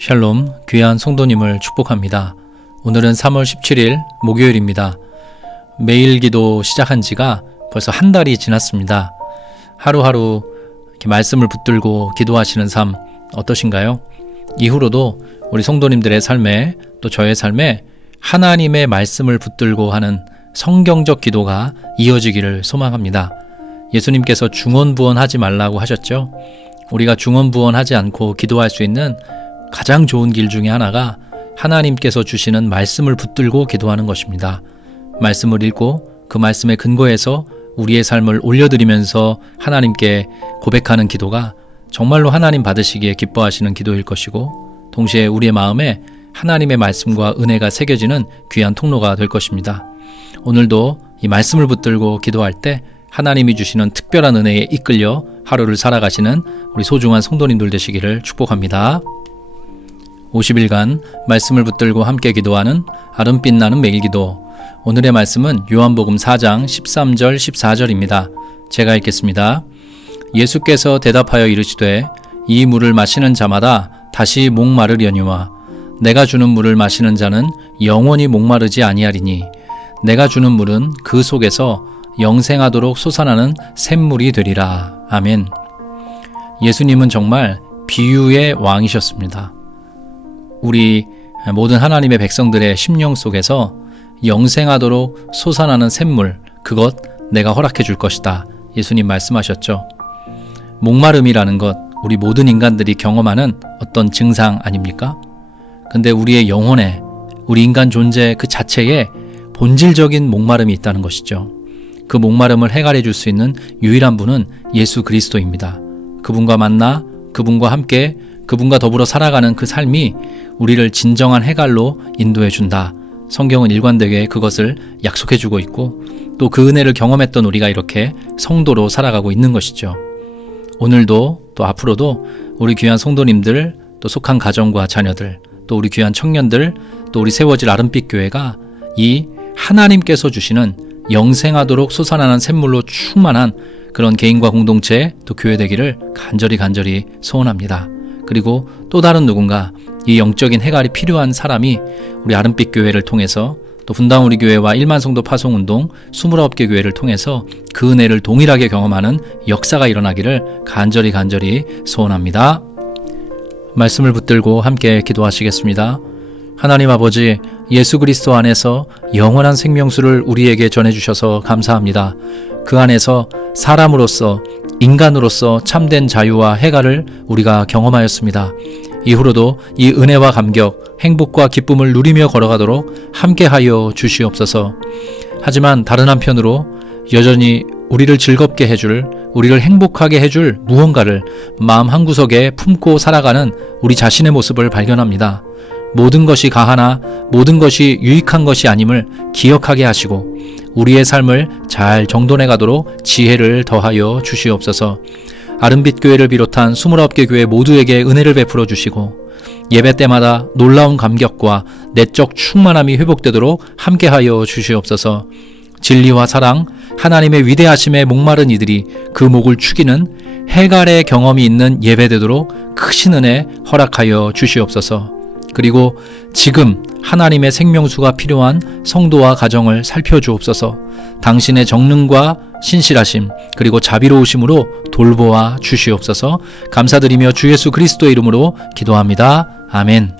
샬롬, 귀한 성도님을 축복합니다. 오늘은 3월 17일 목요일입니다. 매일 기도 시작한 지가 벌써 한 달이 지났습니다. 하루하루 이렇게 말씀을 붙들고 기도하시는 삶 어떠신가요? 이후로도 우리 성도님들의 삶에 또 저의 삶에 하나님의 말씀을 붙들고 하는 성경적 기도가 이어지기를 소망합니다. 예수님께서 중언부언하지 말라고 하셨죠. 우리가 중언부언하지 않고 기도할 수 있는 가장 좋은 길 중에 하나가 하나님께서 주시는 말씀을 붙들고 기도하는 것입니다. 말씀을 읽고 그 말씀에 근거해서 우리의 삶을 올려드리면서 하나님께 고백하는 기도가 정말로 하나님 받으시기에 기뻐하시는 기도일 것이고 동시에 우리의 마음에 하나님의 말씀과 은혜가 새겨지는 귀한 통로가 될 것입니다. 오늘도 이 말씀을 붙들고 기도할 때 하나님이 주시는 특별한 은혜에 이끌려 하루를 살아가시는 우리 소중한 성도님들 되시기를 축복합니다. 50일간 말씀을 붙들고 함께 기도하는 아름빛 나는 매일 기도. 오늘의 말씀은 요한복음 4장 13절 14절입니다. 제가 읽겠습니다. 예수께서 대답하여 이르시되 이 물을 마시는 자마다 다시 목마르려니와 내가 주는 물을 마시는 자는 영원히 목마르지 아니하리니 내가 주는 물은 그 속에서 영생하도록 솟아나는 샘물이 되리라. 아멘. 예수님은 정말 비유의 왕이셨습니다. 우리 모든 하나님의 백성들의 심령 속에서 영생하도록 솟아나는 샘물, 그것 내가 허락해 줄 것이다. 예수님 말씀하셨죠. 목마름이라는 것, 우리 모든 인간들이 경험하는 어떤 증상 아닙니까? 근데 우리의 영혼에, 우리 인간 존재 그 자체에 본질적인 목마름이 있다는 것이죠. 그 목마름을 해결해 줄 수 있는 유일한 분은 예수 그리스도입니다. 그분과 만나, 그분과 함께, 그분과 더불어 살아가는 그 삶이 우리를 진정한 해갈로 인도해 준다. 성경은 일관되게 그것을 약속해 주고 있고 또 그 은혜를 경험했던 우리가 이렇게 성도로 살아가고 있는 것이죠. 오늘도 또 앞으로도 우리 귀한 성도님들 또 속한 가정과 자녀들 또 우리 귀한 청년들 또 우리 세워질 아름빛 교회가 이 하나님께서 주시는 영생하도록 솟아나는 샘물로 충만한 그런 개인과 공동체 또 교회 되기를 간절히 간절히 소원합니다. 그리고 또 다른 누군가 이 영적인 해갈이 필요한 사람이 우리 아름빛 교회를 통해서 또 분당 우리 교회와 1만 성도 파송 운동 29개 교회를 통해서 그 은혜를 동일하게 경험하는 역사가 일어나기를 간절히 간절히 소원합니다. 말씀을 붙들고 함께 기도하시겠습니다. 하나님 아버지 예수 그리스도 안에서 영원한 생명수를 우리에게 전해 주셔서 감사합니다. 그 안에서 사람으로서 인간으로서 참된 자유와 해가를 우리가 경험하였습니다. 이후로도 이 은혜와 감격, 행복과 기쁨을 누리며 걸어가도록 함께하여 주시옵소서. 하지만 다른 한편으로 여전히 우리를 즐겁게 해줄, 우리를 행복하게 해줄 무언가를 마음 한구석에 품고 살아가는 우리 자신의 모습을 발견합니다. 모든 것이 가하나 모든 것이 유익한 것이 아님을 기억하게 하시고 우리의 삶을 잘 정돈해 가도록 지혜를 더하여 주시옵소서. 아름빛 교회를 비롯한 29개 교회 모두에게 은혜를 베풀어 주시고 예배 때마다 놀라운 감격과 내적 충만함이 회복되도록 함께하여 주시옵소서. 진리와 사랑, 하나님의 위대하심에 목마른 이들이 그 목을 축이는 해갈의 경험이 있는 예배되도록 크신 은혜 허락하여 주시옵소서. 그리고 지금 하나님의 생명수가 필요한 성도와 가정을 살펴주옵소서. 당신의 정능과 신실하심 그리고 자비로우심으로 돌보아 주시옵소서. 감사드리며 주 예수 그리스도의 이름으로 기도합니다. 아멘.